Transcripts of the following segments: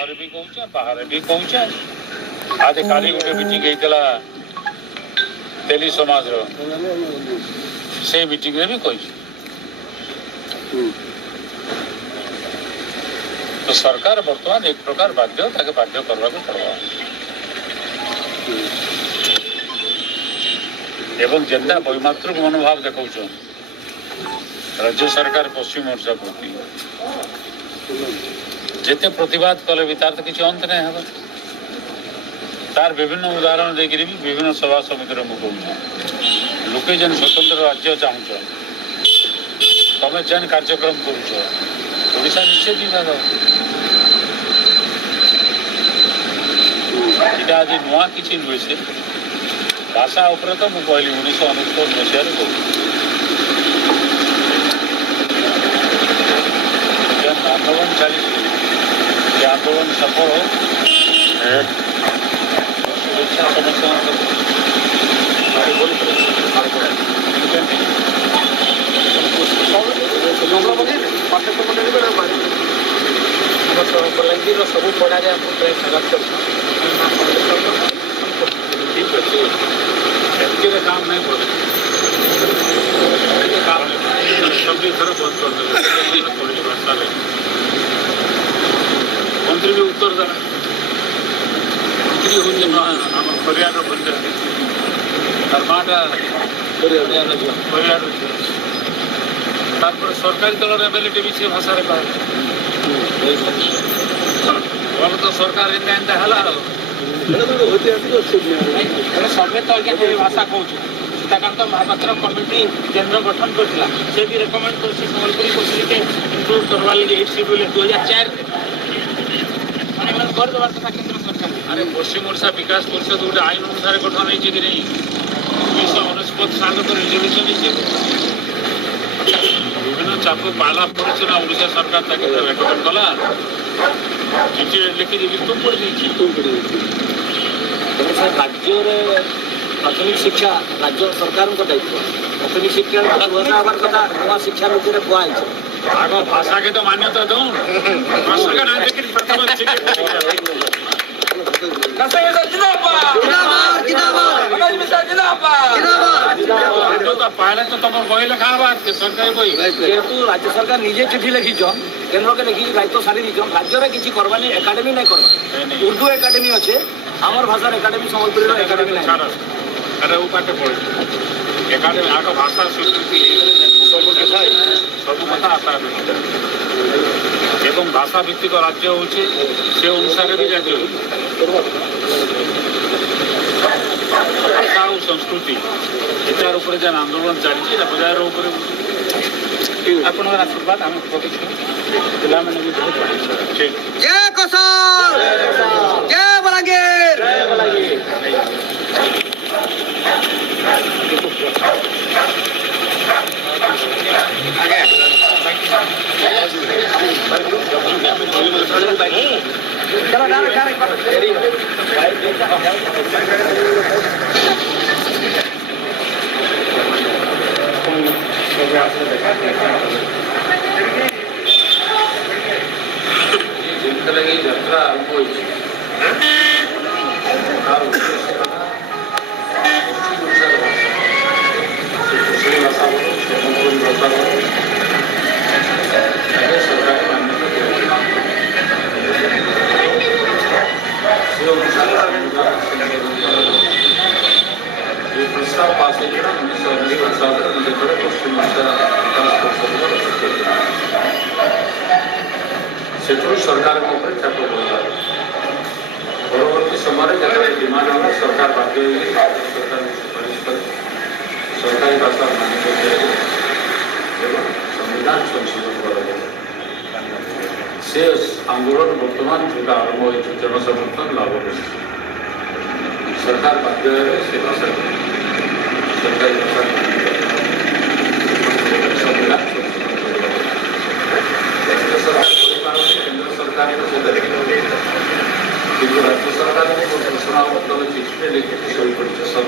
घर भी कहूचे बाहर भी कहूचे आज काली गोटे मीटिंग होता तेली समाज से मीटिंग रे भी कही तो सरकार बर्तमान एक प्रकार बाध्य ताके बाध्य करवा को पड़वा एवं जेन्दा वैमात्रिक मनोभाव देखौछ राज्य सरकार पश्चिम ओडिशा प्रति जेते प्रतिवाद कले भी तार तो किसी अंत नहीं है तार विभिन्न उदाहरण देकर भी विभिन्न सभा समिति में कहूँ लोके जेन स्वतंत्र राज्य चाहूच तमें जेन कार्यक्रम करुचा निश्चय विभाग इटा आज नुआ किसी नुहे से भाषा उपरे तो मुझे कहली 1969 मसीह आंदोलन चली आंदोलन सफल हो शुभेच्छा बलांगीर सब पड़ारे आपको प्राय खराब कर ठीक अच्छे एमके काम नहीं कर काम सभी थर बंद कर देते भाषा मंत्री भी उत्तर देना मंत्री हूँ आम परिवार बंद तार माटा परिवार सरकारी दल एमएलए भी से भाषा कह तो सरकार एंता है सबे तो आगे भाषा कहूँ सीताकांत महापात्र कमिटी केन्द्र गठन करता से भी रेकमेंड कर सम्बलपुरी को इनक्लूड करवा लगे 8 शेड्यूल 2004 मैंने करदेवार कथा केन्द्र सरकार अरे पश्चिम ओडिशा विकास परिषद गोटे आईन अनुसार गठन होती कि नहीं 1999 साल तो रिजर्वेशन विभिन्न चाप पाला पड़ा ओडिशा सरकार रेकमेंड कला चिठी लिखी तुम पड़ी राज्य प्राथमिक शिक्षा राज्य सरकार दायित्व प्राथमिक शिक्षा कथा नवा शिक्षा नीति में कहुई आग भाषा के तो मान्यता दो पहले तो तुम बही लिखा सरकारी बही जेहेतु राज्य सरकार निजे चिठी लिखीच केन्द्र के लिखी दायित्व सारी दीच राज्य में किसी करवानी एकाडेमी नहीं करवा उर्दू एकाडेमी अच्छे आमर भाषार एकाडेमी सम्बलपुर एकाडेमी नहीं अरे वो पाटे पड़े एकाडेमी आग भाषा संस्कृति सब कथा आता एवं भाषा भित्तिक राज्य होचे से अनुसार भी राज्य भाषा और संस्कृति इतार ऊपर जेन आंदोलन चली बजार आपन आशीर्वाद आम पिला मैंने भी बहुत जय कौशल जय बलांगीर जिनके यात्रा आरंभ हो प्रस्ताव पास होगा 1919 पश्चिम से सरकार चाप पड़ा परवर्त समय जब डिमांड है सरकार बाध्य सरकारी भाषा मान्यता संविधान संशोधन से आंदोलन बर्तमान जो आरंभ हो जनसमर्थन लाभ कर सरकार बाध्य से भाषा सरकारी भाषा संविधान केंद्र सरकार किंतु राज्य सरकार घोषणा चिठी लिखित सही पड़े सब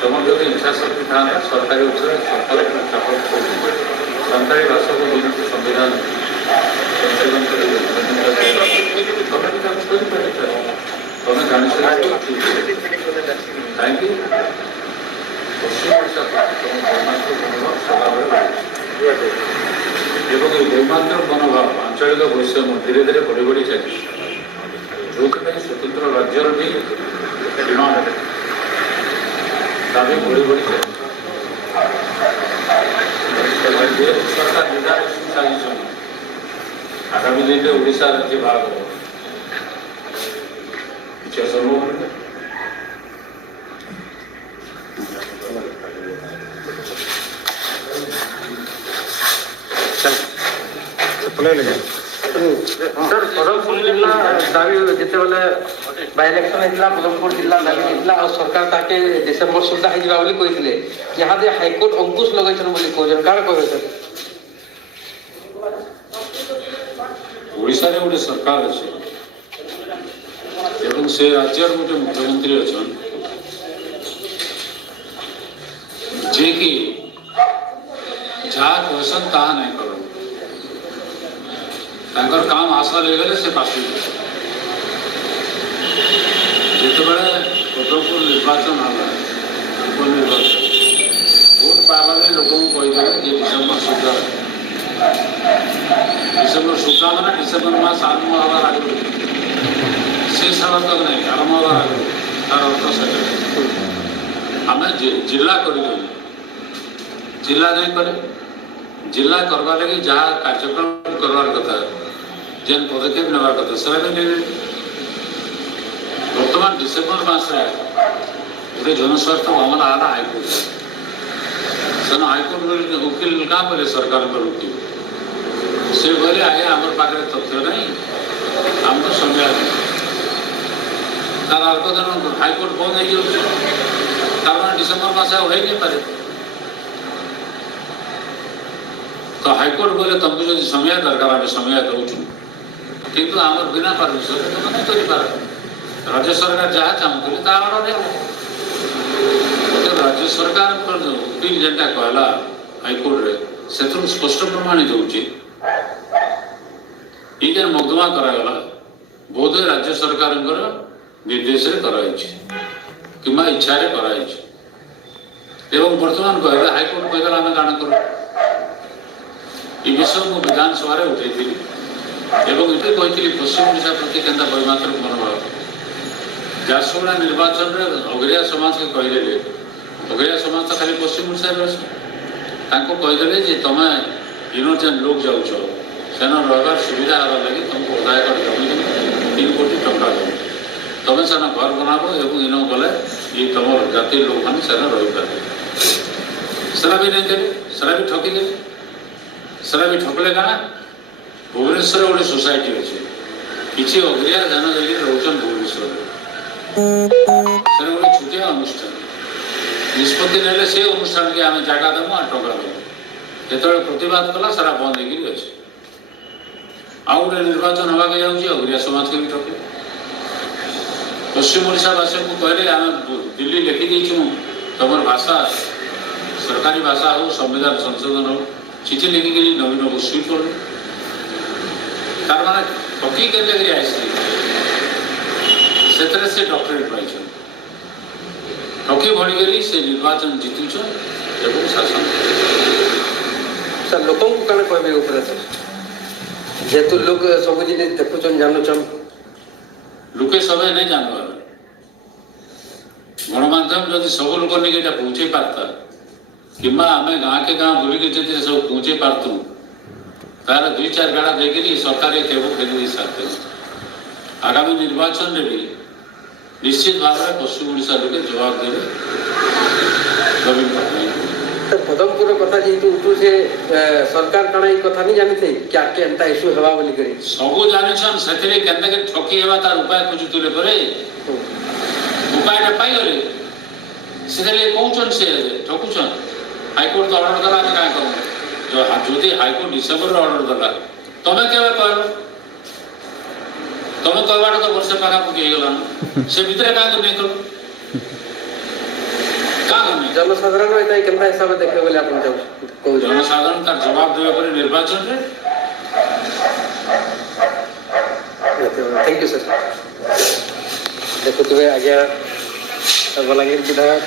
तुम जो इच्छा शक्ति था सरकारी सरकार चाप सानी भाषा को संविधान संशोधन ବିନ୍ଦୁମାତ୍ର ମନୋଭାବ ଆଞ୍ଚଳିକ ବୈଷମ୍ୟ ଧୀରେ ଧୀରେ ବଢ଼ି ବଢ଼ି ଚାଲିଛି, ଯେଉଁଥିପାଇଁ ସ୍ୱତନ୍ତ୍ର ରାଜ୍ୟର ବି ଦାବି ବଢ଼ି ବଢ଼ି ଚାଲିଛି। ସରକାର ନିର୍ଦ୍ଧାରିତ ସାଜିଛନ୍ତି ଆଗାମୀ ଦିନରେ ଓଡ଼ିଶା ରାଜ୍ୟ ଭାଗ ହେବ, କିଛି ଅସମ୍ଭବ ନୁହେଁ। सर पदमपुर जिला दाबी जितेबाला बाय इलेक्शन होता पदमपुर जिला दाबी होता और सरकार ताके डिसेम्बर सुधा होगा कहते जहाँ दे हाईकोर्ट अंकुश लगे कौन कह सर ओडिशा रे गोटे सरकार अच्छे एवं से राज्य गोटे मुख्यमंत्री अच्छा जे कि जहाँ कहसन ता नहीं कर काम हासिल हो गले से पास जितेबाला पदमपुर निर्वाचन है उपनिर्वाचन भोट पावे लोक कहीदे कि डिसेम्बर सुधा मैंने डिसेम्बर मास आरंभ हवा आगे से समय तक नहीं आरंभ हवा आगे तार अर्थ से आम जिला कर जिला नहीं करे जिला करवा लगी जहाँ कार्यक्रम करवार कथा जेन पदक्षेप नेबार कथा से बर्तमान डिसेम्बर मास गोटे जनस्वास्थ्य मामला आला हाईकोर्ट सेन हाईकोर्ट वकिल क्या करे सरकार वकिल से बोले आगे आम पाखे तथ्य नहीं आमको समय तार अर्थ हाईकोर्ट बंद हो डिसेम्बर मास हो पारे तो हाईकोर्ट बोले तुमको जो समय दरकार आम समय दौचु किंतु आम बिना परमिशन तुम नहीं कर राज्य सरकार जहाँ चाहूँ ता ऑर्डर है राज्य सरकार वकील जेनटा कहला हाईकोर्ट रे से स्पष्ट प्रमाणित होची ये मोकदमा करागला बोध राज्य सरकार निर्देश कि इच्छा एवं बर्तमान कहले हाईकोर्ट कहला आम काण कर विषय मुझे विधानसभा उठे एवं ये कही पश्चिम ओडिशा प्रति के वैमात्रिक मनोभाव झारसुगुड़ा निर्वाचन में अगरिया समाज के कहीदे अगरिया समाज तो खाली पश्चिम ओडिशा कहीदे जे तुम इन जेन लोग जाऊच सेन रहार सुविधा हर लगे तुमको अधा एकड़ जमी 3 कोटी टंका दे तुम सेन घर बनाब और इन गले ये तुम जाति लोक मैंने सेन रही पारे सेना भी नहीं देवे सेना भी ठकीदे सेना भी ठकले क्या भुवनेश्वर गोटे सोसाइटी अच्छे किसी अगरिया जान जाइए रोचन भुवनेश्वर से गोटे छुटिया अनुष्ठान निष्पत्ति ने से अनुष्ठान के आम जगह देव आ टा देव जो प्रतिवाद कला सारा बंद हो अच्छे आउ गोटे निर्वाचन हवा के जाऊँगी अगरिया समाज के भी ठके पश्चिम ओडिशावासी को कहले आम दिल्ली लिखिदी तुम भाषा सरकारी भाषा हो संविधान संशोधन हो चिठी लिखिक नवीन को स्वीट कर तार मैंने ठकी के से डॉक्टरेट पाई ठकी भड़कर से निर्वाचन जीतुन एवं शासन सर लोक कौन कहबे जेहेतु लोग सब जिन देखुन जानुन लोके सब नहीं जानवर गणमाध्यम जब सब लोग नहीं पहुँचे पारता कि आम गाँ के गाँ बुलिक सब पहुँचे पारतु तार 2-4 गाड़ा देखिए सरकार केवल खेली सारते आगामी निर्वाचन में भी निश्चित भाव में पश्चिम ओडिशा लोग जवाब देवे नवीन पट्टनायक पदमपुर कथा जेहेतु उठू से सरकार कण ये कथा नहीं जानी थे क्या केनता इश्यू हवा बोली करी सब जानिछन सेथिरे केनता के ठकी हेबा तार उपाय खोजुतले परे उपाय पाई गले सेले कहउछन से ठकुछन हाईकोर्ट तो ऑर्डर दला का करू जो जदि हाईकोर्ट डिसेम्बर ऑर्डर दला तमे केबे कहलो तमे कहबाटा तो वर्ष पाखा पकी गला से भीतर का नहीं करो जनसाधारण केनता हिसाब से देखे बोले आपन कहू जनसाधारण का जवाब देवे पर निर्वाचन रे थैंक यू सर देखुए आज्ञा बलांगीर विधायक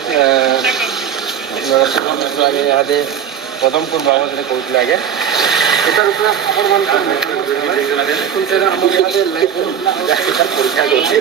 आगे यहाँ पदमपुर बाबद कहते आगे এটার উপরে খবর মানুষ পরীক্ষা করছে